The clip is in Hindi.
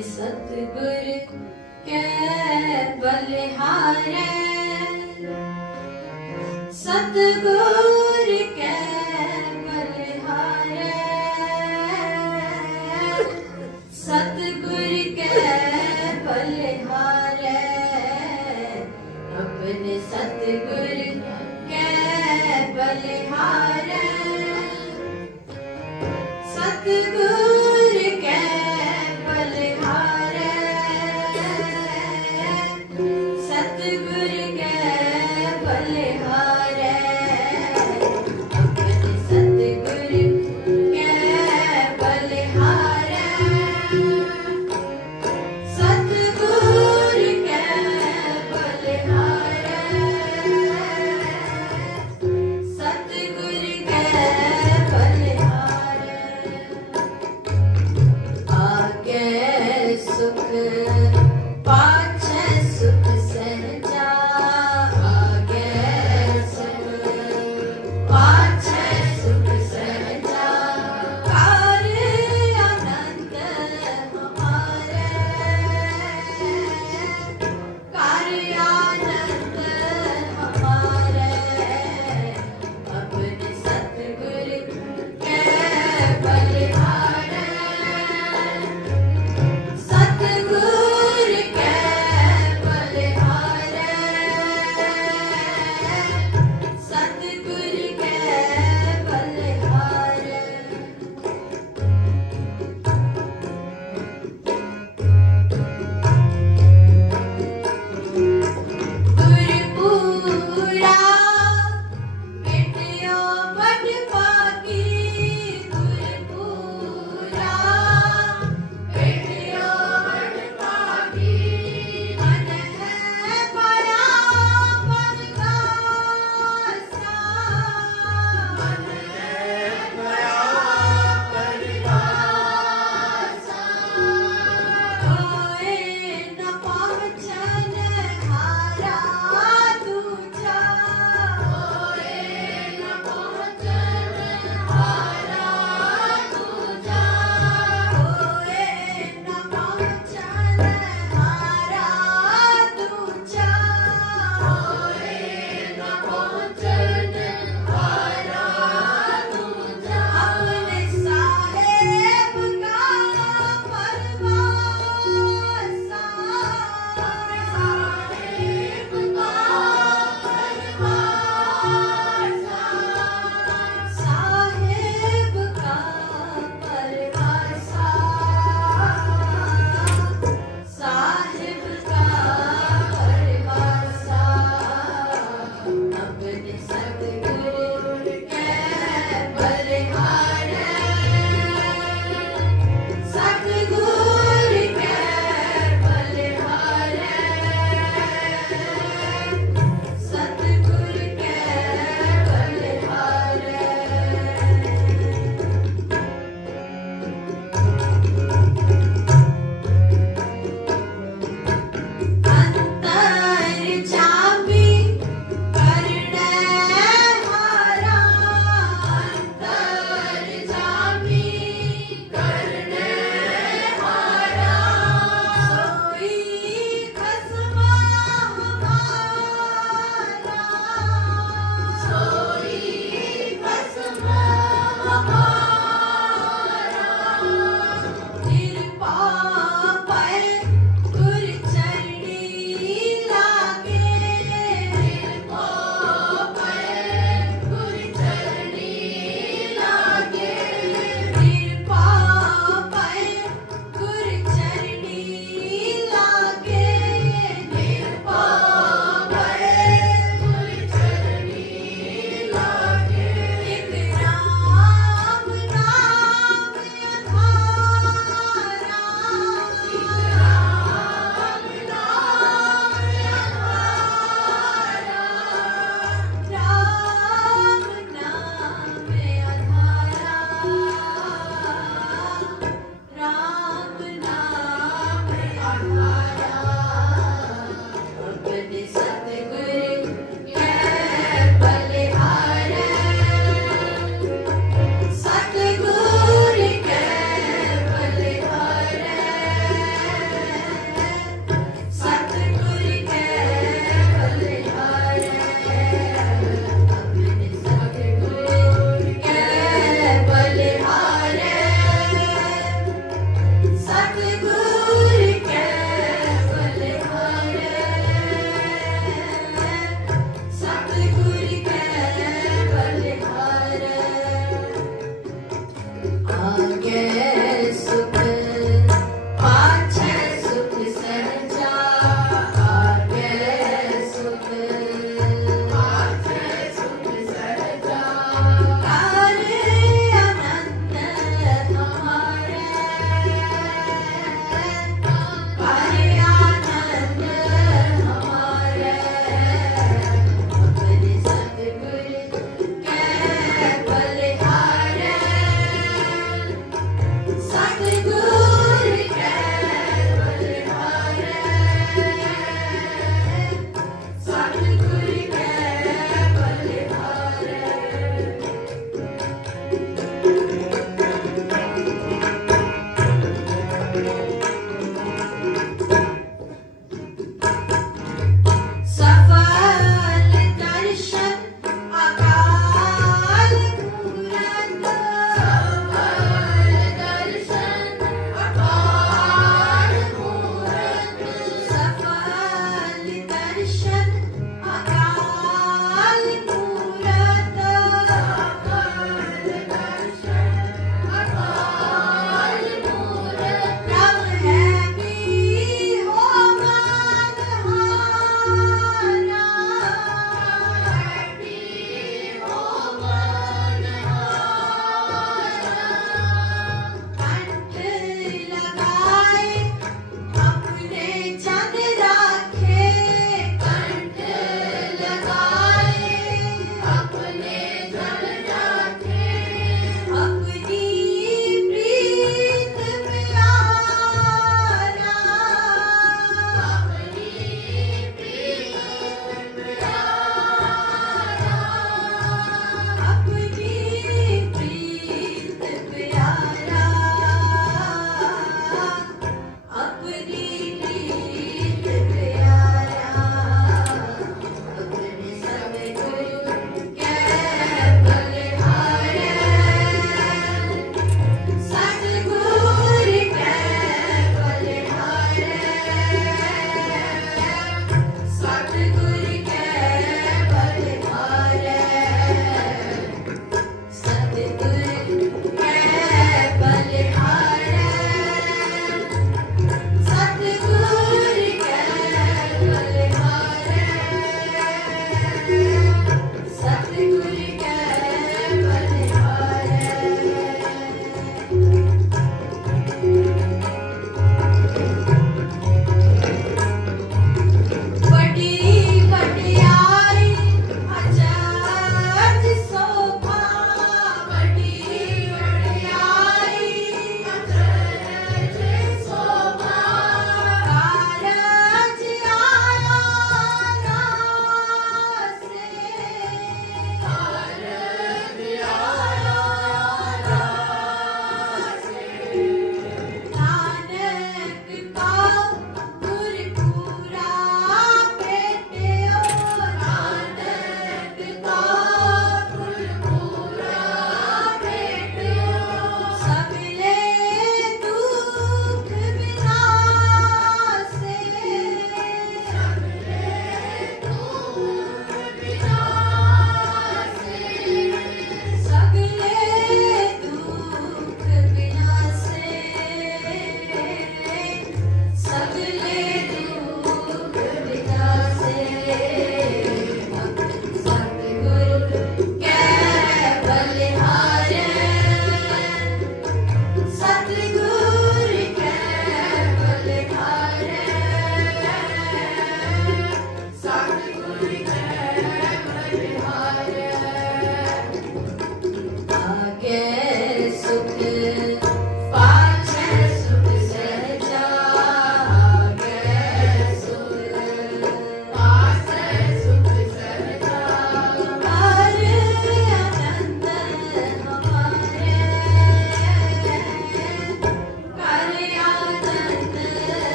सतगुर के बलिहारे सतगुर के बलिहारे सतगुर के बलिहारे अपने सतगुर के बलिहारे